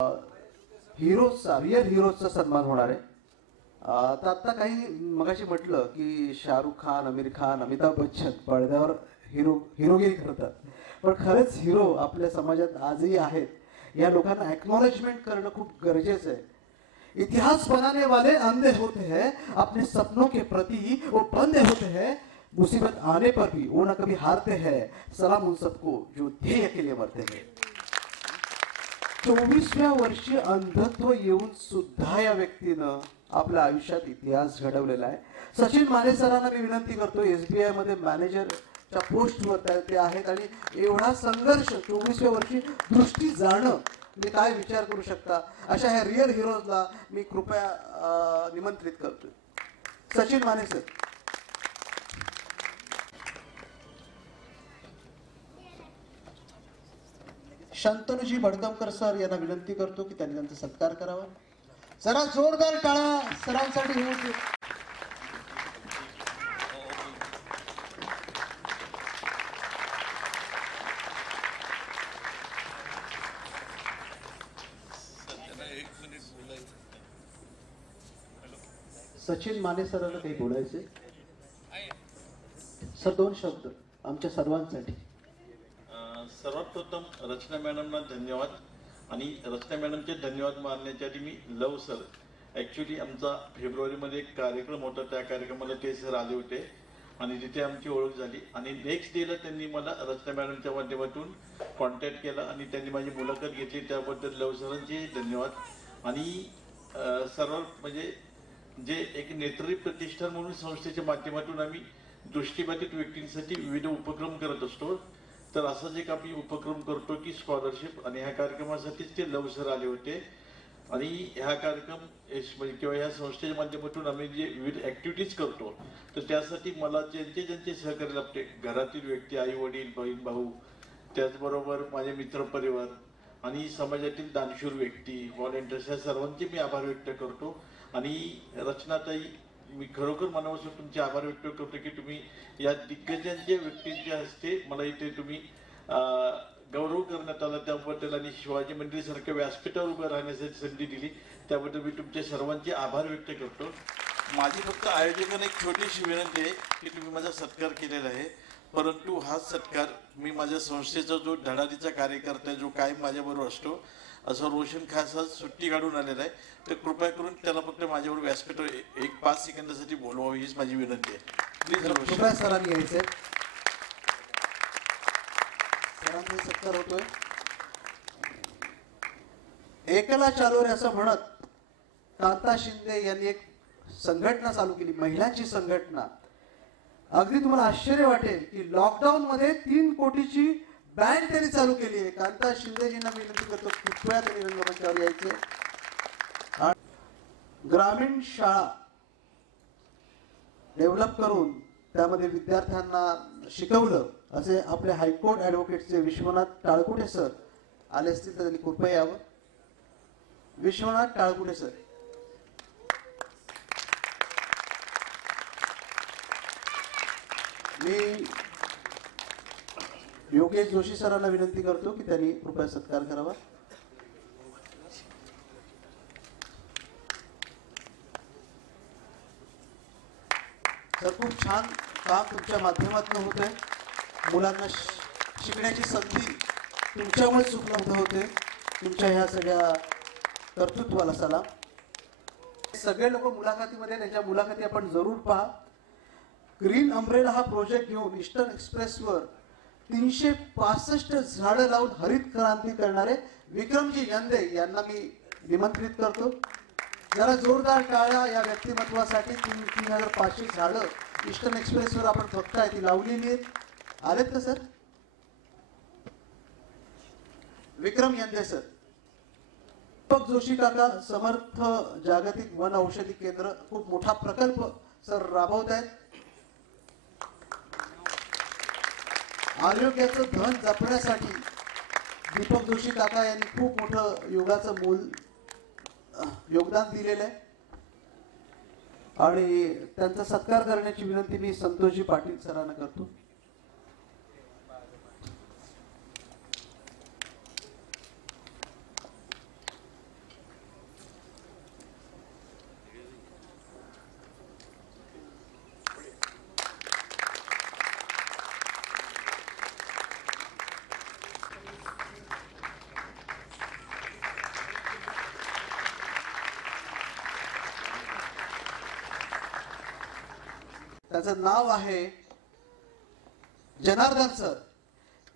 हिरोजचा real हिरोजचा सन्मान होणार आहे. तर आता काही मगाशी म्हटलं की शाहरुख खान, आमिर खान, अमिताभ बच्चन पडद्यावर हिरोगिरी करतात, पण खरेच हिरो आपल्या समाजात आजही आहेत. या लोकांना एक्नॉलेजमेंट करणं खूप गरजेचं आहे. इतिहास बनाने वाले अंधे होते हैं, अपने सपनों के प्रति वो बंधे होते हैं, मुसीबत आने पर भी वो न कभी हारते हैं, सलाम उन सबको जो ध्येय के लिए मरते हैं. 24व्या वर्षी अंधत्व येऊन सुद्धा या व्यक्तीनं आपल्या आयुष्यात इतिहास घडवलेला आहे. सचिन माने सरांना मी विनंती करतो, SBI मध्ये मॅनेजरच्या पोस्टवर ते आहेत आणि एवढा संघर्ष 24व्या वर्षी दृष्टी जाणं मी काय विचार करू शकता, अशा ह्या रिअल हिरोजला मी कृपया निमंत्रित करतोय. सचिन माने सर. शंतनुजी भडकमकर सर यांना विनंती करतो की त्यांनी त्यांचा सत्कार करावा. जरा जोरदार टाळ्या सरांसाठी होऊ दे. सचिन माने सरांना काही बोलायचे सर, 2 शब्द आमच्या सर्वांसाठी. सर्वात प्रथम रचना मॅडमना धन्यवाद. आणि रचना मॅडमचे धन्यवाद मानण्यासाठी मी लव सर, ॲक्च्युली आमचा फेब्रुवारीमध्ये एक कार्यक्रम होता, त्या कार्यक्रमाला ते सर आले होते आणि तिथे आमची ओळख झाली. आणि नेक्स्ट डेला त्यांनी मला रचना मॅडमच्या माध्यमातून कॉन्टॅक्ट केला आणि त्यांनी माझी मुलाखत घेतली, त्याबद्दल लव सरांचे धन्यवाद. आणि सर्व म्हणजे जे एक नेत्री प्रतिष्ठान म्हणून संस्थेच्या माध्यमातून आम्ही दृष्टिबाधित व्यक्तींसाठी विविध उपक्रम करत असतो, तर असाच एक आम्ही उपक्रम करतो की स्कॉलरशिप. आणि ह्या कार्यक्रमासाठीच ते लव सर आले होते. आणि ह्या कार्यक्रम किंवा ह्या संस्थेच्या माध्यमातून आम्ही जे विविध ॲक्टिव्हिटीज करतो, तर त्यासाठी मला ज्यांचे सहकार्य लाभते, घरातील व्यक्ती, आई वडील, बहीण भाऊ, त्याचबरोबर माझे मित्रपरिवार आणि समाजातील दानशूर व्यक्ती, व्हॉलेंटियर्स, या सर्वांचे मी आभार व्यक्त करतो. आणि रचनाताई, मी खरोखर मनापासून तुमचे आभार व्यक्त करतो की तुम्ही या दिग्गजांच्या व्यक्तींच्या हस्ते मला इथे तुम्ही गौरव करण्यात आला त्याबद्दल, आणि शिवाजी मंदिरासारख्या व्यासपीठावर उभं राहण्यासाठी संधी दिली त्याबद्दल मी तुमचे सर्वांचे आभार व्यक्त करतो. माझी फक्त आयोजकांना एक छोटीशी विनंती आहे की तुम्ही माझा सत्कार केलेला आहे, परंतु हा सत्कार मी माझ्या संस्थेचा जो धडाडीचा कार्यकर्ता आहे, जो कायम माझ्याबरोबर असतो, असं रोशन खास आज सुट्टी काढून आलेला आहे, तर कृपया करून त्याला फक्त माझ्याबरोबर व्यासपीठावर 5 सेकंदासाठी बोलवावं हीच माझी विनंती आहे. प्लीज कृपया सरांनी यायचे. सरांचा सत्कार होतोय. एकला चालू रे असं म्हणत कांता शिंदे यांनी एक संघटना चालू केली, महिलांची संघटना. अगदी तुम्हाला आश्चर्य वाटेल की लॉकडाऊन मध्ये 3 कोटीची बँड त्यांनी चालू केली आहे. कांता शिंदेजींना मी विनंती करतो कृपया त्यांनी रंगमंचावर यायचे. ग्रामीण शाळा डेव्हलप करून त्यामध्ये विद्यार्थ्यांना शिकवलं असे आपले हायकोर्ट ॲडव्होकेटचे विश्वनाथ टाळकुटे सर आले असतील तर त्यांनी कृपया यावं. विश्वनाथ टाळकुटे सर. मी योगेश जोशी सरांना विनंती करतो की त्यांनी कृपया सत्कार करावा. सर, खूप छान काम तुमच्या माध्यमातून होतंय. मुलांना शिकण्याची संधी तुमच्यामुळेच उपलब्ध होते. तुमच्या ह्या सगळ्या कर्तृत्वाला सलाम. सगळे लोक मुलाखतीमध्ये, त्यांच्या मुलाखती आपण जरूर पहा. ग्रीन अम्ब्रेला हा प्रोजेक्ट घेऊन ईस्टर्न एक्सप्रेसवर 365 झाडं लावून हरित क्रांती करणारे विक्रमजी यंदे यांना मी निमंत्रित करतो. जरा जोरदार टाळ्या या व्यक्तिमत्वासाठी. 3500 झाडं ईस्टर्न एक्सप्रेसवर आपण बघताय ती लावलेली आहेत. आलेत का सर? विक्रम यंदे सर. दीपक जोशी काका समर्थ जागतिक वन औषधी केंद्र, खूप मोठा प्रकल्प सर राबवत आहेत. आरोग्याचं धन जपण्यासाठी दीपक जोशी काका यांनी खूप मोठं योगाचं योगदान दिलेलं आहे. आणि त्यांचा सत्कार करण्याची विनंती मी संतोषजी पाटील सरांना करतो. त्याचं नाव आहे जनार्दन सर,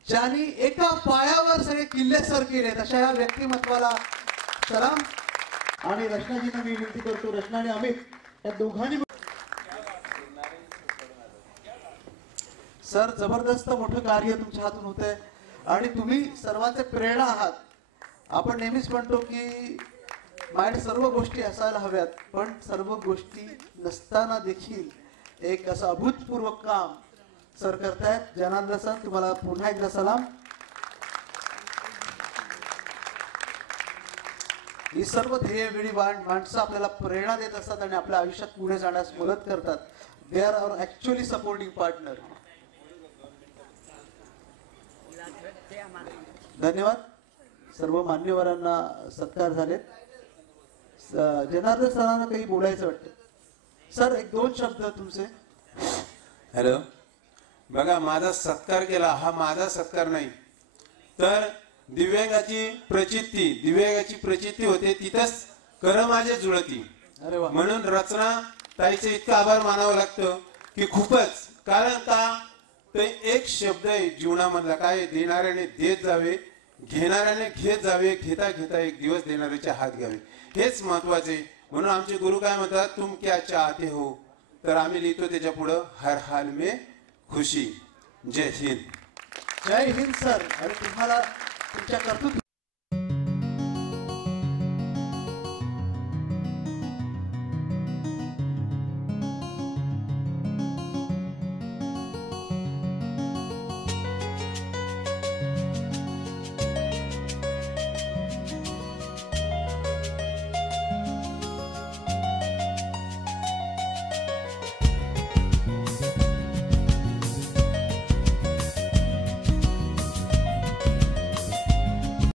ज्यांनी एका पायावर सगळे किल्ले सर केले. तशा या व्यक्तिमत्वाला सलाम. आणि रचनाजींना मी विनंती करतो, रचना आणि अमित या दोघांनी सर जबरदस्त मोठं कार्य तुमच्या हातून होतंय आणि तुम्ही सर्वांचे प्रेरणा आहात. आपण नेहमीच म्हणतो की माझ्याकडे सर्व गोष्टी असायला हव्यात, पण सर्व गोष्टी नसताना देखील एक असं अभूतपूर्व काम सर करतायत. जनार्दन सर, तुम्हाला पुन्हा एकदा सलाम. ही सर्व ध्येयवेळी माणसं आपल्याला प्रेरणा देत असतात आणि आपल्या आयुष्यात पुढे जाण्यास मदत करतात. They are our actually supporting partner. धन्यवाद. सर्व मान्यवरांना सत्कार झालेत. जनार्दन सरांना काही बोलायचं वाटतं. सर, एक दोन शब्द तुमचे. हॅलो. बघा, माझा सत्कार केला हा माझा सत्कार नाही, तर दिव्यांगाची प्रचिती होते तिथंच कर माझे जुळती. अरे वा. म्हणून रचना ताईचे इतकं आभार मानावं लागतं की खूपच. कारण का ते एक शब्द आहे जीवनामधला, काय देणाऱ्याने देत जावे, घेणाऱ्याने घेत जावे, घेता घेता एक दिवस देणाऱ्याचे हात घ्यावे, हेच महत्वाचे. म्हणून आमचे गुरु काय म्हणतात, तुम क्या चाहते हो, तर आम्ही लिहितो त्याच्या पुढं हर हाल में खुशी. जय हिंद. जय हिंद सर. आणि तुम्हाला तुमच्या कर्तृत्व